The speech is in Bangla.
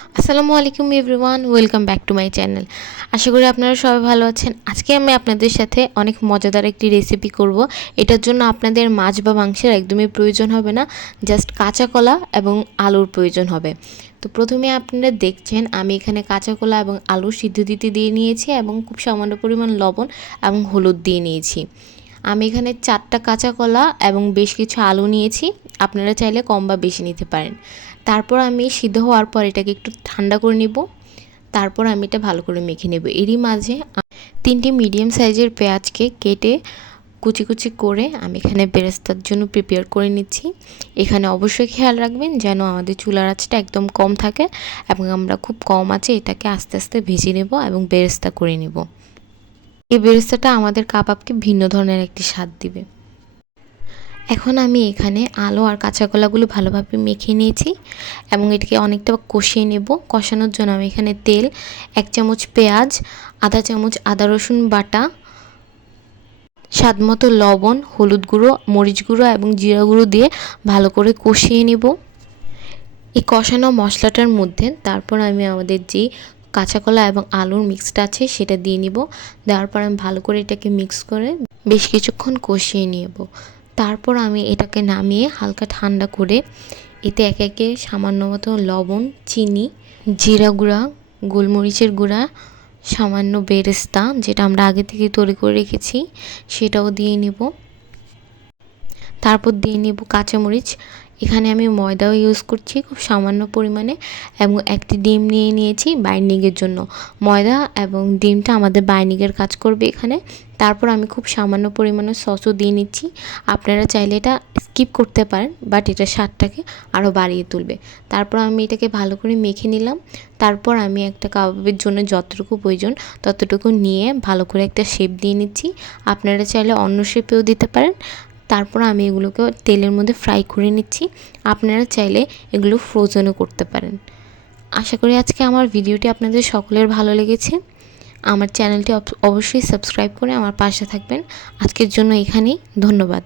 আসসালামু আলাইকুম everyone, welcome back to my channel. আশা করি আপনারা সবাই ভালো আছেন। আজকে আমি আপনাদের সাথে অনেক মজাদার একটি রেসিপি করব। এটার জন্য আপনাদের মাছ বা মাংসের একদমই প্রয়োজন হবে না জাস্ট কাঁচা কলা এবং আলুর প্রয়োজন হবে। তো প্রথমে আপনারা দেখছেন, আমি এখানে কাঁচা কলা এবং আলু সিদ্ধ দিতে দিয়ে নিয়েছি এবং খুব সামান্য পরিমাণ লবণ এবং হলুদ দিয়ে নিয়েছি। আমি এখানে চারটা কাঁচা কলা এবং বেশ কিছু আলু নিয়েছি। আপনারা চাইলে কম বা বেশি নিতে পারেন। তারপর আমি সিদ্ধ হওয়ার পর এটাকে একটু ঠান্ডা করে নিব। তারপর আমি এটা ভালো করে মেখে নেব। এরই মাঝে তিনটি মিডিয়াম সাইজের পেঁয়াজকে কেটে কুচি কুচি করে আমি এখানে বেরেস্তার জন্য প্রিপেয়ার করে নিচ্ছি। এখানে অবশ্যই খেয়াল রাখবেন যেন আমাদের চুলার আঁচটা একদম কম থাকে এবং আমরা খুব কম আছে এটাকে আস্তে আস্তে ভেজে নেব এবং বেরেস্তা করে নেব। এই বেরেস্তাটা আমাদের কাবাবকে ভিন্ন ধরনের একটি স্বাদ দিবে। এখন আমি এখানে আলু আর কাঁচা কলাগুলো ভালোভাবে মেখে নিয়েছি এবং এটাকে অনেকটা কষিয়ে নেব। কষানোর জন্য আমি এখানে তেল, এক চামচ পেঁয়াজ, আধা চামচ আদা রসুন বাটা স্বাদ মতো লবণ, হলুদ গুঁড়ো, মরিচ গুঁড়ো এবং জিরা গুঁড়ো দিয়ে ভালো করে কষিয়ে নেব। এই কষানো মশলাটার মধ্যে তারপর আমি আমাদের যে কাঁচা কলা এবং আলুর মিক্সটা আছে সেটা দিয়ে নিব। দেওয়ার পর আমি ভালো করে এটাকে মিক্স করে বেশ কিছুক্ষণ কষিয়ে নেব। তারপর আমি এটাকে নামিয়ে হালকা ঠান্ডা করে এতে একে একে সামান্য মতো লবণ, চিনি, জিরা গুঁড়া, গোলমরিচের গুঁড়া, সামান্য বেরেস্তা, যেটা আমরা আগে থেকে তৈরি করে রেখেছি, সেটাও দিয়ে নেব। তারপর দিয়ে নেব কাঁচামরিচ এখানে আমি ময়দাও ইউজ করছি খুব সামান্য পরিমাণে এবং একটি ডিম নিয়ে নিয়েছি বাইন্ডিংয়ের জন্য। ময়দা এবং ডিমটা আমাদের বাইন্ডিংয়ের কাজ করবে এখানে। তারপর আমি খুব সামান্য পরিমাণে সসও দিয়ে নিচ্ছি। আপনারা চাইলে এটা স্কিপ করতে পারেন বাট এটা স্বাদটাকে আরও বাড়িয়ে তুলবে। তারপর আমি এটাকে ভালো করে মেখে নিলাম। তারপর আমি একটা কাবাবের জন্য যতটুকু প্রয়োজন ততটুকু নিয়ে ভালো করে একটা শেপ দিয়ে নিচ্ছি। আপনারা চাইলে অন্য শেপেও দিতে পারেন। তারপর আমি এগুলোকে তেলের মধ্যে ফ্রাই করে নিচ্ছি। আপনারা চাইলে এগুলো ফ্রোজেনও করতে পারেন। আশা করি আজকে আমার ভিডিওটি আপনাদের সকলের ভালো লেগেছে। আমার চ্যানেলটি অবশ্যই সাবস্ক্রাইব করে আমার পাশে থাকবেন। আজকের জন্য এখানেই, ধন্যবাদ।